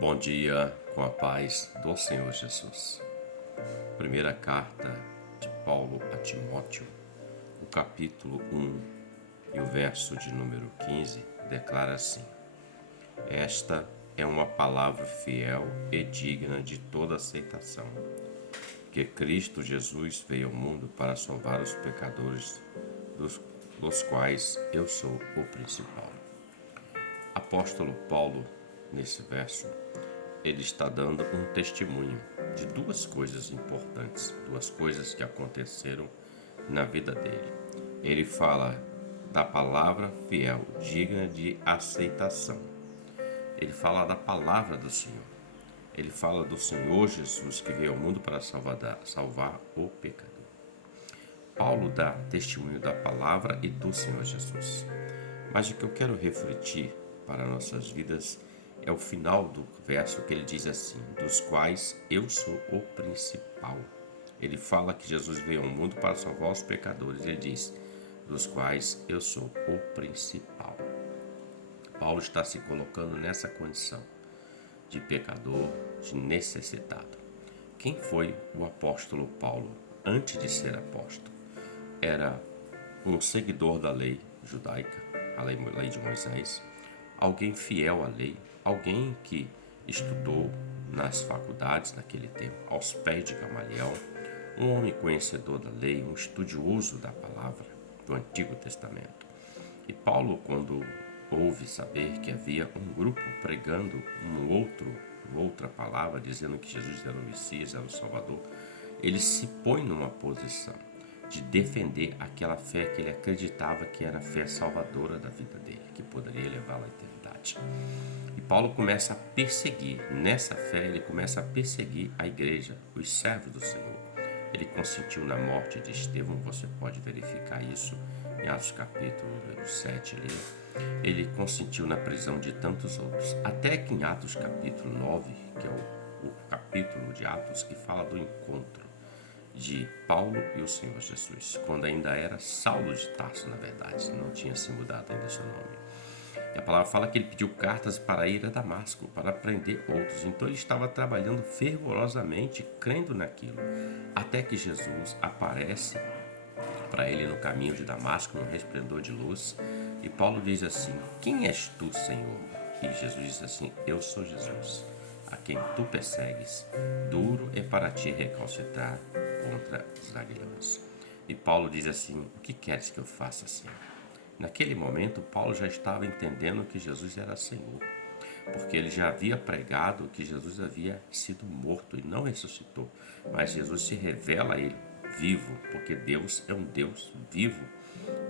Bom dia, com a paz do Senhor Jesus. Primeira carta de Paulo a Timóteo, o capítulo 1 e o verso de número 15 declara assim: Esta é uma palavra fiel e digna de toda aceitação, que Cristo Jesus veio ao mundo para salvar os pecadores, dos quais eu sou o principal. Apóstolo Paulo, nesse verso, ele está dando um testemunho de duas coisas importantes, duas coisas que aconteceram na vida dele. Ele fala da palavra fiel, digna de aceitação. Ele fala da palavra do Senhor. Ele fala do Senhor Jesus que veio ao mundo para salvar o pecador. Paulo dá testemunho da palavra e do Senhor Jesus. Mas o que eu quero refletir para nossas vidas é o final do verso, que ele diz assim: dos quais eu sou o principal. Ele fala que Jesus veio ao mundo para salvar os pecadores. Ele diz: dos quais eu sou o principal. Paulo está se colocando nessa condição de pecador, de necessitado. Quem foi o apóstolo Paulo antes de ser apóstolo? Era um seguidor da lei judaica, a lei de Moisés, alguém fiel à lei, alguém que estudou nas faculdades naquele tempo, aos pés de Gamaliel, um homem conhecedor da lei, um estudioso da palavra do Antigo Testamento. E Paulo, quando ouve saber que havia um grupo pregando outra palavra, dizendo que Jesus era o Messias, era o Salvador, ele se põe numa posição de defender aquela fé que ele acreditava que era a fé salvadora da vida dele, que poderia levá-lo à eternidade. E Paulo começa a perseguir, nessa fé ele começa a perseguir a igreja, os servos do Senhor. Ele consentiu na morte de Estevão, você pode verificar isso em Atos capítulo 7, ele consentiu na prisão de tantos outros, até que em Atos capítulo 9, que é o capítulo de Atos que fala do encontro de Paulo e o Senhor Jesus, quando ainda era Saulo de Tarso, na verdade, não tinha se mudado ainda seu nome. E a palavra fala que ele pediu cartas para ir a Damasco, para prender outros. Então ele estava trabalhando fervorosamente, crendo naquilo, até que Jesus aparece para ele no caminho de Damasco, no resplendor de luz, e Paulo diz assim: quem és tu, Senhor? E Jesus diz assim: eu sou Jesus, a quem tu persegues. Duro é para ti recalcitrar contra os aguilhões. E Paulo diz assim: o que queres que eu faça, Senhor? Naquele momento, Paulo já estava entendendo que Jesus era Senhor, porque ele já havia pregado que Jesus havia sido morto e não ressuscitou, mas Jesus se revela a ele vivo, porque Deus é um Deus vivo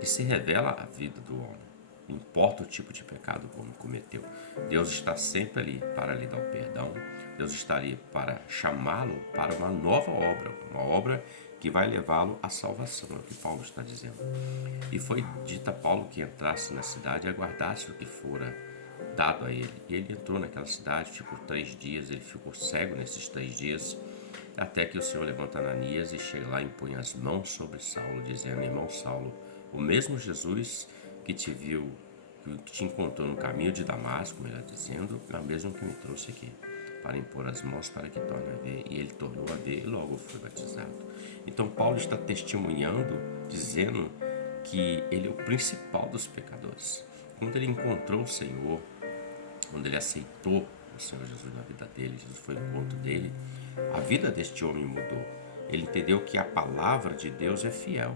que se revela à vida do homem. Não importa o tipo de pecado que o homem cometeu, Deus está sempre ali para lhe dar o perdão. Deus está ali para chamá-lo para uma nova obra, uma obra que vai levá-lo à salvação, é o que Paulo está dizendo. E foi dito a Paulo que entrasse na cidade e aguardasse o que fora dado a ele. E ele entrou naquela cidade, ficou 3 dias, ele ficou cego nesses 3 dias, até que o Senhor levanta Ananias e chega lá e impõe as mãos sobre Saulo, dizendo: irmão Saulo, o mesmo Jesus que te viu, que te encontrou no caminho de Damasco, melhor dizendo, é o mesmo que me trouxe aqui, para impor as mãos para que torne a ver. E ele tornou a ver e logo foi batizado. Então Paulo está testemunhando, dizendo que ele é o principal dos pecadores. Quando ele encontrou o Senhor, quando ele aceitou o Senhor Jesus na vida dele, Jesus foi ao encontro dele, a vida deste homem mudou. Ele entendeu que a palavra de Deus é fiel.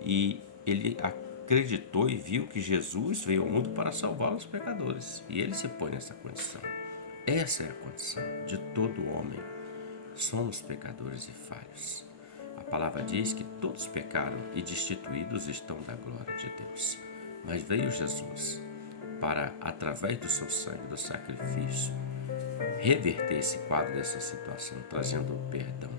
E ele acreditou e viu que Jesus veio ao mundo para salvar os pecadores. E ele se põe nessa condição. Essa é a condição de todo homem. Somos pecadores e falhos. A palavra diz que todos pecaram e destituídos estão da glória de Deus. Mas veio Jesus para, através do seu sangue, do sacrifício, reverter esse quadro dessa situação, trazendo o perdão.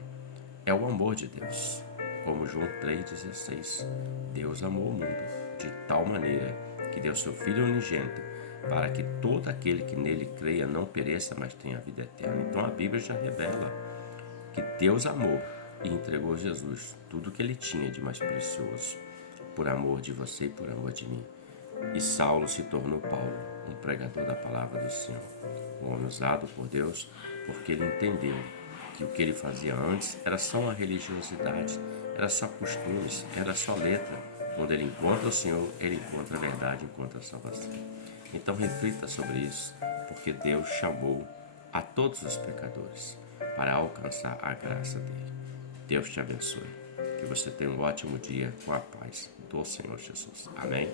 É o amor de Deus. Como João 3,16, Deus amou o mundo de tal maneira que deu seu Filho unigênito, para que todo aquele que nele creia não pereça, mas tenha a vida eterna. Então a Bíblia já revela que Deus amou e entregou Jesus, tudo que ele tinha de mais precioso, por amor de você e por amor de mim. E Saulo se tornou Paulo, um pregador da palavra do Senhor, um homem usado por Deus, porque ele entendeu que o que ele fazia antes era só uma religiosidade, era só costumes, era só letra. Quando ele encontra o Senhor, ele encontra a verdade, encontra a salvação. Então reflita sobre isso, porque Deus chamou a todos os pecadores para alcançar a graça dele. Deus te abençoe. Que você tenha um ótimo dia com a paz do Senhor Jesus. Amém?